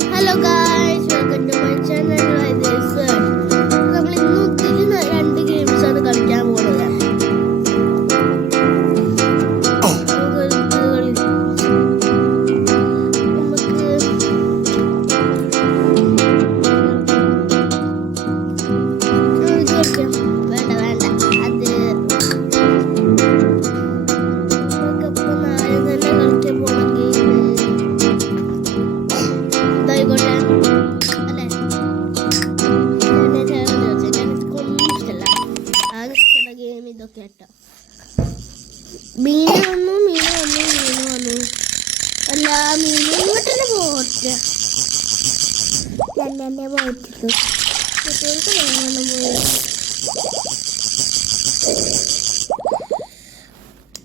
Hello guys, welcome to my channel. നമ്മൾ ഇന്ന് ഒത്തിരി രണ്ട് ഗെയിംസ് ആണ് കളിക്കാൻ പോകുന്നത്. മീൻ വന്നു അല്ല മീൻ ഇങ്ങോട്ടന്നെ പോട്ടെ തന്നെ പോയിട്ടുള്ളൂ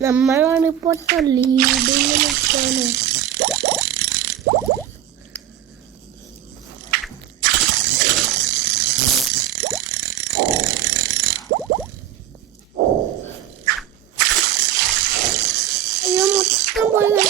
നമ്മളാണ് ഇപ്പോൾ ലീഡിങ് നിൽക്കാണ്. മൊത്തം പോയല്ലോ.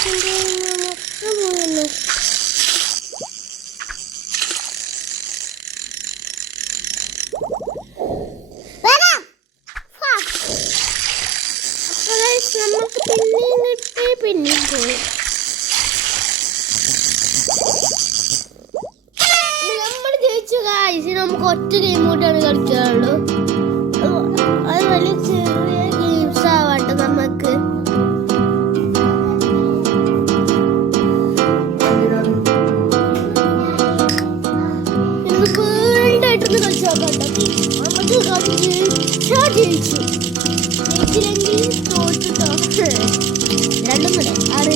നമുക്ക് പിന്നെയും കിട്ടി, പിന്നെയും പോയി. നമ്മൾ ജയിച്ചു കാഴ്ച. നമുക്ക് ഒറ്റ ഗെയിം കൂട്ടാണ് കളിക്കാറുള്ളൂ. അത് വലിയ ചെറിയ ഗെയിംസ് ആവട്ടെ. നമുക്ക് വേൾഡായിട്ടൊന്ന് കളിച്ചു നോക്കട്ടെ. നമുക്ക് ജയിച്ചു. ജയിച്ചില്ലെങ്കിൽ തോറ്റിട്ടോ. രണ്ടും കൂടെ ആറ്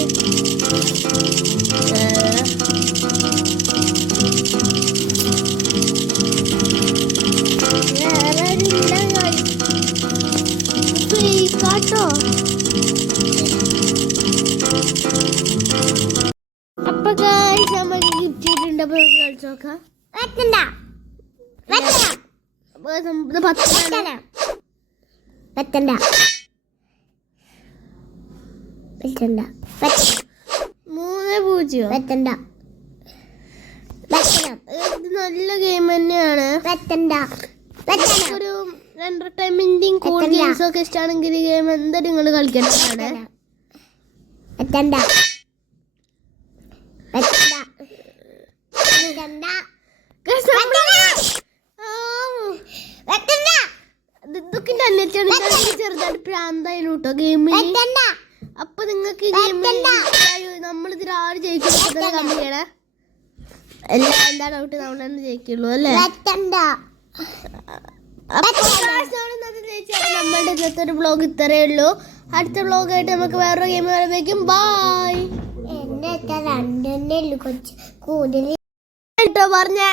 കാട്ടോ. അപ്പൊ നമുക്ക് ഗിഫ്റ്റ് ചെയ്തിട്ടുണ്ട്. അപ്പൊ കളിച്ചു നോക്കാം. നല്ല ഗെയിം തന്നെയാണ്. ഒരു എന്റർടൈൻമെന്റിങ് കൂൾ ഗെയിംസ് ഒക്കെ ഇഷ്ടമാണെങ്കിൽ ഈ ഗെയിം എന്തായാലും നിങ്ങൾ കളിക്കേണ്ടതാണ്. ചെറുതായിട്ട് പ്രാന്തായിരുന്നു കേട്ടോ ഗെയിമിൽ. അപ്പൊ നിങ്ങൾക്ക് നമ്മളിതിൽ ആര് ജയിക്കുന്ന കമ്പി ചെയ്യണേ. എല്ലാം എന്താ ഡൗട്ട് നമ്മൾ തന്നെ ജയിക്കുള്ളൂ അല്ലേ. നമ്മളുടെ ഇന്നത്തെ ഒരു വ്ളോഗ് ഇത്രയേ ഉള്ളൂ. അടുത്ത വ്ളോഗായിട്ട് നമുക്ക് വേറൊരു ഗെയിം വരുമ്പോഴേക്കും ബൈ. കേട്ടോ പറഞ്ഞേ.